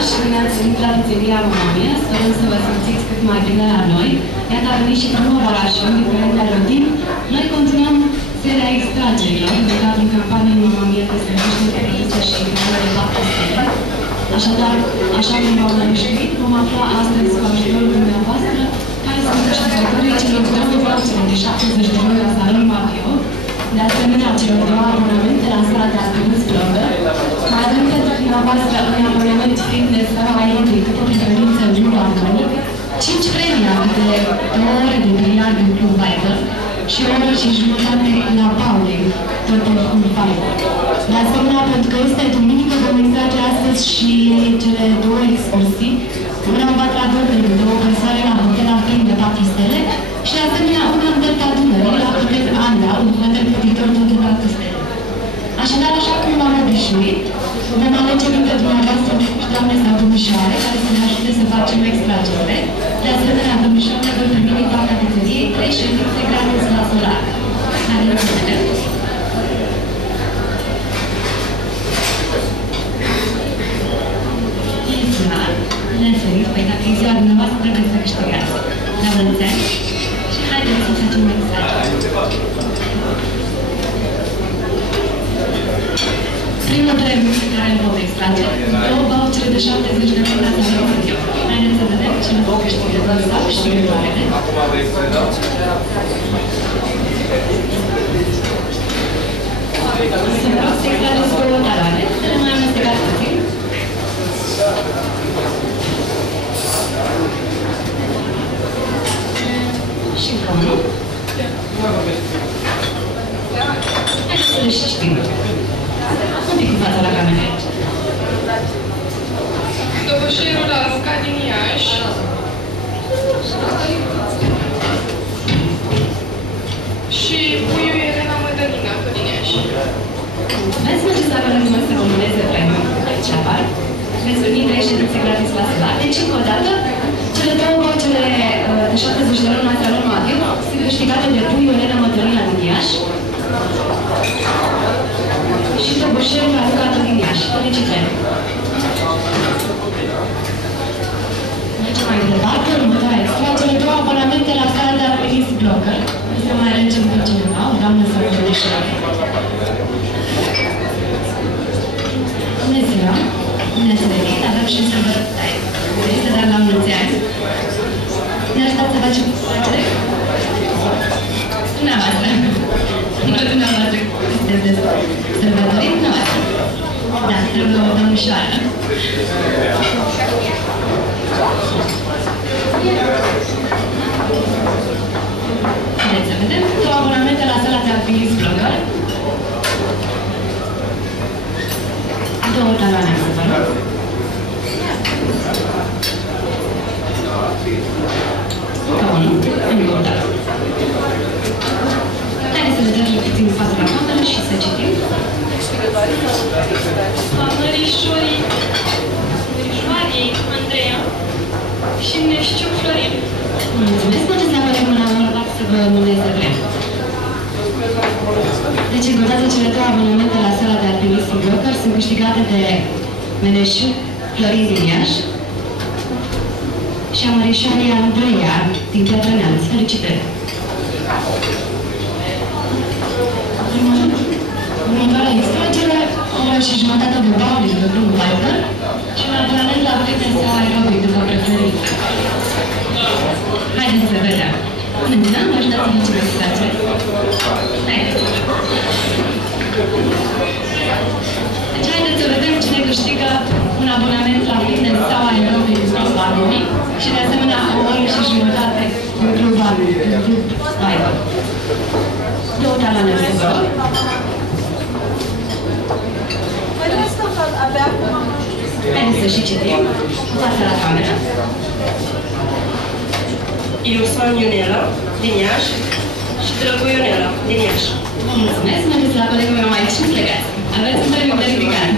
Iași, bine ați venit la pizzeria România, sperăm să vă simțiți cât mai bine la noi. Iată a venit și primăvara și indiferent de rodin, noi continuăm seria extragerilor, de cadrul campaniei România de serviciu de produse și grimare de lapte stele. Așadar, așa cum v-am obișnuit, vom afla astăzi cu ajutorul dumneavoastră care sunt câștigătorii celor două vouchere de 70 de euro la Salon Mario, de asemenea celor două abonamente la sala de activități blogger. Mai avem pentru dumneavoastră un abonament fitness sau aerobic cu preferință în jurul anului, 5 premii de 2 ore de biliard în Club Viber și o oră și jumătate la bowling, tot în Club Viber. De asemenea, pentru că este duminică, vom extrage astăzi și cele două excursii, un ambassador de 2 persoane la hotel Afrin de 4 stele și de asemenea un Delta Dunării la hotel Andra, un hotel plătitor de 4 stele. Așadar, așa cum v-am obișnuit, vom alege dintre dumneavoastră doamne sau domnișoare care să ne ajute să facem extragere. De asemenea, domnișoare vor primi din partea pizzeriei 3 ședințe gratis la solar. Haideți să vedem. Neferit, păi dacă e ziua dumneavoastră, trebuie să câștigați. La mulți ani și haideți să facem un extragere. Primul premiu pe care îl vom extrage, două vouchere de 70 de euro la Salon Mario. Haideți să vedem cine vă câștigători sau câștigătoarele. Să vă rog să extrageți două taloane, să le mai amestecați puțin. Și încă unul. Haideți să le și știm. Un pic cu fața la cameră aici. Dovășerul Asca din Iași. Și puiul Elena Mădălina, tot din Iași. Veți mergeți la colegul meu să combineze premiul. Aici apar. Veți veni 3 ședințe gratis la solar. Deci, încă o dată, cele două vouchere de 70 de euro la Salon Mario sunt câștigate de puiul Elena Mădălina din Iași și Dăbușerul Asca din Iași. Felicitări! Mergem mai departe, următoarea extragere, două abonamente la sala de activități blogger. Să mai alegem pe cineva, o doamnă sau o domnișoară. Bună ziua! Bine ați venit, avem și sărbători. Este dar la mulți ani. Ne aștept să facem extragere? Dumneavoastră. Nu dumneavoastră. Sunteți de sărbătorii dumneavoastră. Da, trebuie o domnișoară. Haideți să vedem. Două abonamente la sala de activități blogger. Două taloane, să vă rog. Încă unul, încă o dată. Haideți să vedem puțin în fața la cameră și să citim. Mărișorii Andreea și Neșciuc Florin. Mulțumesc, mergeți la colegul meu să vă numesc de vreme. Deci, încă o dată, cele două abonamente la sala de activități blogger sunt câștigate de Neșciuc Florin din Iași și a Mărișoarei Andreea din Piatra Neamț. Felicitări! Următoarea extragere, o oră și jumătate de bowling de Club Viber și un abonament la fitness sau aerobic, după preferință. Haideți să vedem. Bună ziua, vă ajutați să facem extragere? Haideți! Deci haideți să vedem cine câștigă un abonament la fitness sau aerobic în Club Viber și de asemenea o oră și jumătate în Club Viber. Două taloane de vă rog. Haideți să și citim. Fața la cameră. Iuson Ionela, din Iași, și Drăgu Ionela, din Iași. Vă mulțumesc, mergeți la colegul meu aici și plecați. Aveți un premiu de ridicat.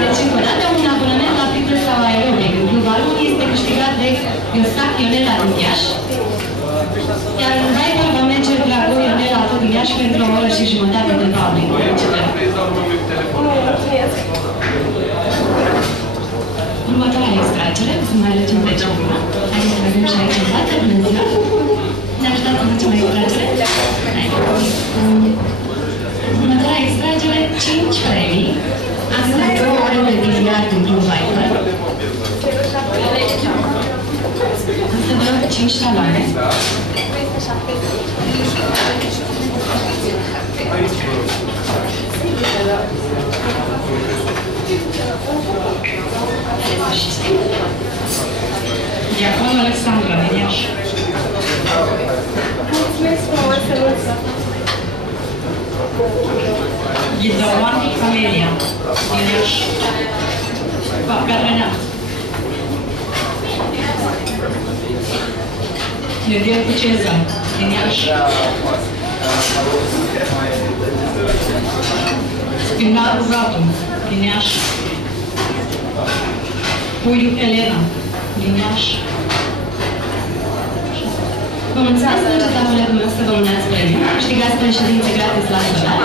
Deci, încă o dată, un abonament la fitness sau aerobic în Club Alun este câștigat de Iusac Ionela din Iași. Iar în Viber va merge Drăgu Ionela tot din Iași pentru o oră și jumătate de bowling. să mai alegem pe ceva. Haideți să vedem și aici în față. Bună ziua! Ne ajutați să facem o extragere? Următoarea extragere, 5 premii. Astăzi 2 ore de biliard din Blue Viper. Asta vă rog 5 taloane. Diaconul Alexandra, din Iași. Mulțumesc frumos, Săruță. Ghidoan Camelia, din Iași. Piatra Nedel cu Cezar, din Iași. Spinaru Radu, din Iași. Puiu Elena, din Iași. Vă mulțumesc pentru ce taburile dumneavoastră vă uneați premiu. Câștigați președințe gratis la solar.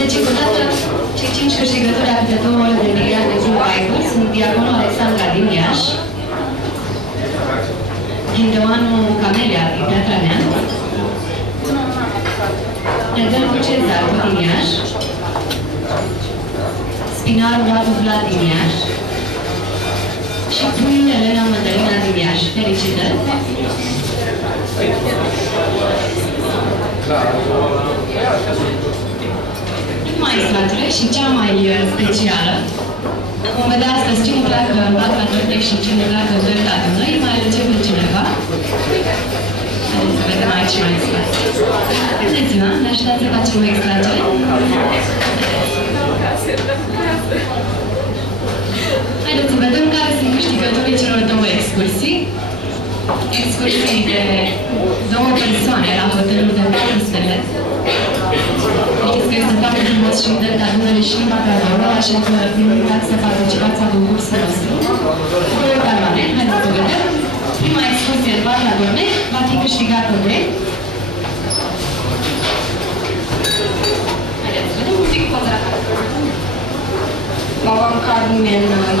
Deci, încă o dată, cei 5 câștigători a câte 2 ore de biliard de Blue Viper sunt Diaconul Alexandra din Iași, Ghindeanu Camelia din Piatra Neamț, Nedel cu Cezar din Iași, Spinaru Radu Vlad din Iași și Puiul Elena Mădălina din Iași. Felicitări! Prima extragere și cea mai specială. Vom vedea astăzi cine pleacă în patru atletic și cine pleacă în dreptate. Noi mai alegem pe cineva. Haideți să vedem aici mai extrage. Vedeți-vă, ne așteptați să facem o extragere. Haideți să vedem care sunt câștigătorii celor 2 excursii. Excursii de 2 persoane la hotelul de 4 stele. Știți că este foarte frumos și în Delta Dunării și în Marea Doră, așa că nu uitați să participați la concursul nostru. Două taloane, haideți să vedem. Prima excursie în Marea Doră va fi câștigată de... Haideți să vedem un pic fotografat. Pavan Carmen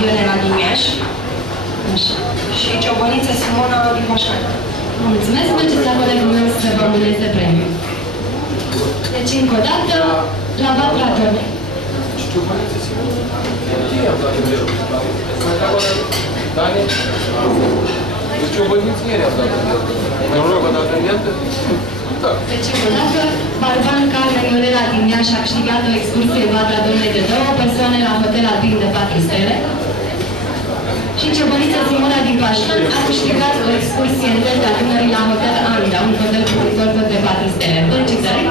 Ionela din Iași și Ciobăniță Simona din Pașcani. Mulțumesc pentru taburile dumneavoastră să vă mulțumesc de premiu. Deci, încă o dată, la Vatra Dorne. Ciobăniță Simona? Deci Ciobăniță ieri am dat. Mai rog, a dat gândiată? Da. Deci, încă o dată, Barban Carmen Ionela din Iași a câștigat o excursie în Vatra Dorne de 2 persoane la hotel alpin de 4 stele. Și Ciobăniță Simona din Pașcan a câștigat o excursie în Delta Dunării la hotel Anda, un hotel puritor de 4 stele. Felicitări!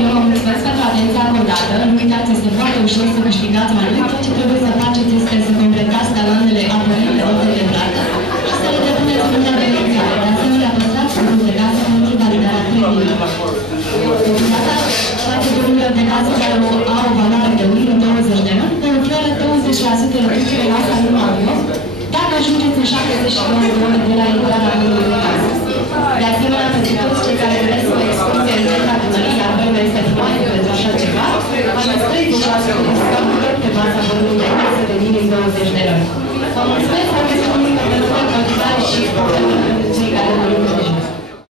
Eu vă mulțumesc pentru atenția acordată. Nu uitați, este foarte ușor să câștigați mai mult. Tot ce trebuie să faceți este să completați taloanele apărând de ordine de plată și să le depuneți în de verificare. De asemenea, păstrați numărul de casă pentru validarea premiului. Deocamdată, toate bunurile de casă care au o valoare de minim 20 de luni, vă oferă 20% reducere la salariu dacă ajungeți în 72 de ore de la intrarea numărului de casă. De asemenea, pentru toți cei care doresc o excursie în Delta Dunării, iar vremea este frumoasă pentru așa ceva, aveți 30% de discount pe baza volumului de casă de minim 20 de luni. Vă mulțumesc!